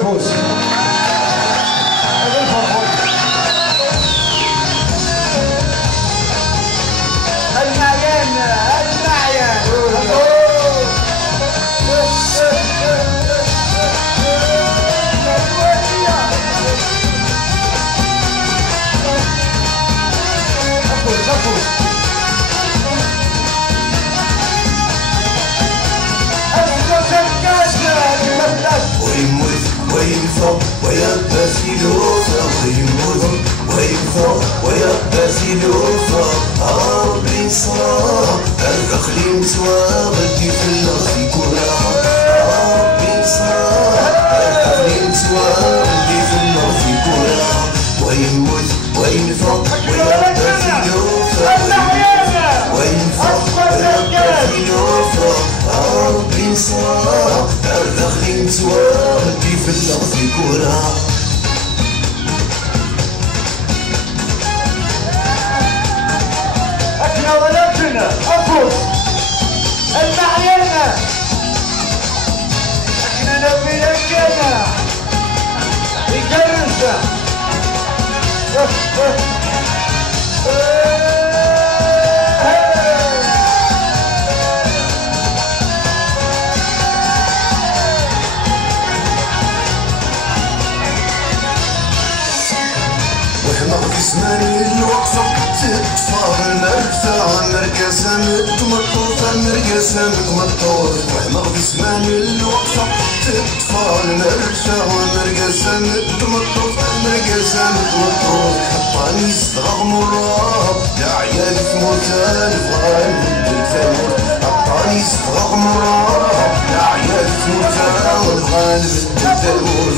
سبوس وينفض ويبقى سيلوفا ويموت وينفض ويبقى سيلوفا ربي صار الدخل مسوا غدي في الأرض كورة ربي صار الدخل مسوا غدي في الأرض كورة ويموت وينفض ويبقى سيلوفا وينفض ويبقى سيلوفا ربي صار الدخل مسوا غدي في الأرض كورة احنا ولكنا أفوز المعينة احنا نبي لكنا يجرسة وحنا في زمان الوقفة تطفى المرتفع مركزة متمطوطة مركزة متمطوطة وحنا في زمان الوقفة تطفى المرتفع مركزة متمطوطة مركزة متمطوطة حطاني صغار مرة يا عيال ثموتان الغالب الثمور حطاني صغار مرة يا عيال ثموتان الغالب الثمور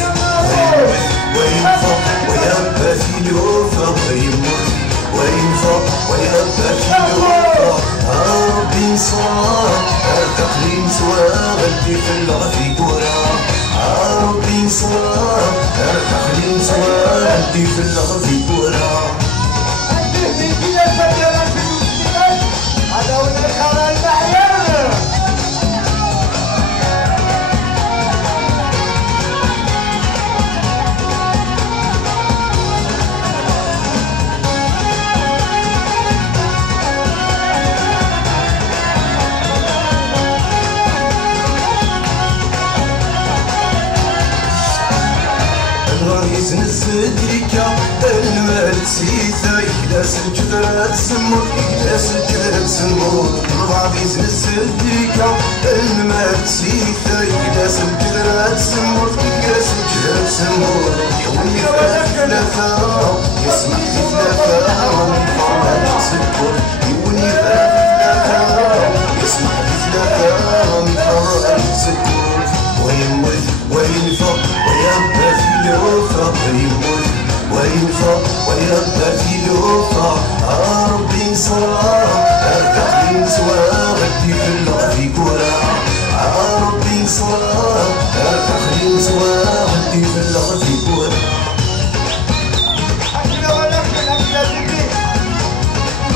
وينفض ويبقى سيلوفا ويموت وينفض ويبقى سيلوفا ربي صار التقليم سوا غدي في الغد كورة ربي صار التقليم سوا غدي في الغد كورة هذا هو الخرا المعيار يزن السدريكا المال سيثا يكلاس الجدرة تسمر يكلاس الجدرة تسمر الغاب يزن السدريكا المال سيثا يكلاس الجدرة تسمر يكلاس الجدرة تسمر يولي ثلاثة يسمح في ثلاثة ونفرنا تسكر يولي ثلاثة يسمح في ثلاثة ونفرنا تسكر ويموت وينفض ويبقى في لوفا ويموت وينفض ويبقى في لوفا ربي صار التقليم سوا غدي في الأرض كورة ربي صار التقليم سوا غدي في الأرض كورة احنا ولكنا احنا ديدي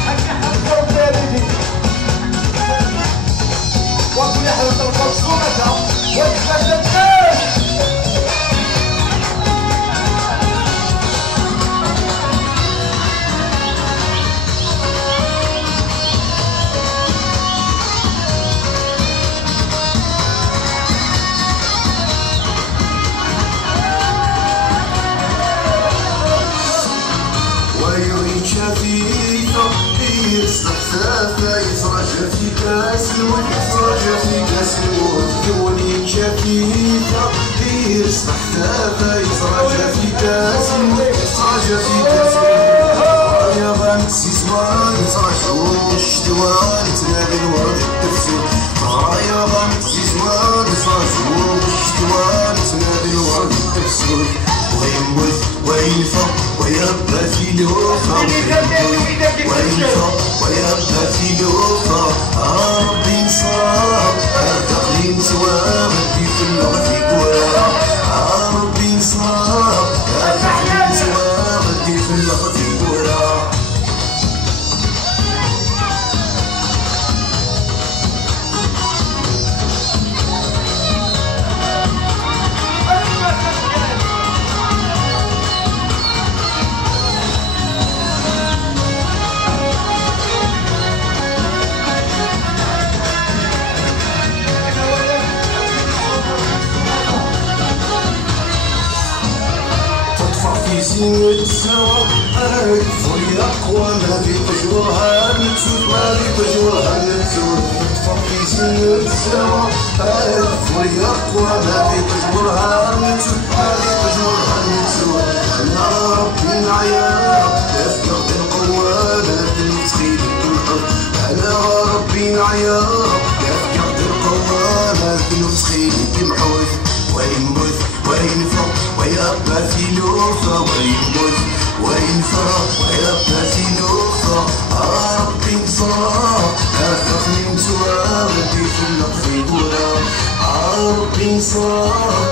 احنا حمزة وبلادي وفي حلقة الفصولة وجبة الناس ويريد شفيفة يستحسافة يتراجع في كاس الموت يتراجع في كاس الموت يولي شفيفة يستحسافة يتراجع في كاس الموت يتراجع في كاس الموت يا غامق سيسوان يتراجعون الشتوان يتنادي الورد التفسير يا غامق سيسوان يتراجعون الشتوان يتنادي الورد التفسير ويموت وينفض ويبقى في لوفا وينفض ويبقى في لوفا ربي صار التقليم سوا غدي في الأرض كورة ربي صار التقليم سوا غدي في الأرض كورة زين سوا أكفر يقوى ما في تجورها نتسود ما في تجورها نتسود تفكي زين سوا أكفر يقوى ما في تجورها نتسود ما في تجورها نتسود أنا ربي نعيا يفقد القوة لكن تخيل الحب أنا ربي نعيا يفقد القوة لكن تخيل محوج وينبث وينفق ويبقى في لوفة وينبث وينفرق ويبقى في لوفة ربي انصار أخاف من توابي في اللطف دورا ربي انصار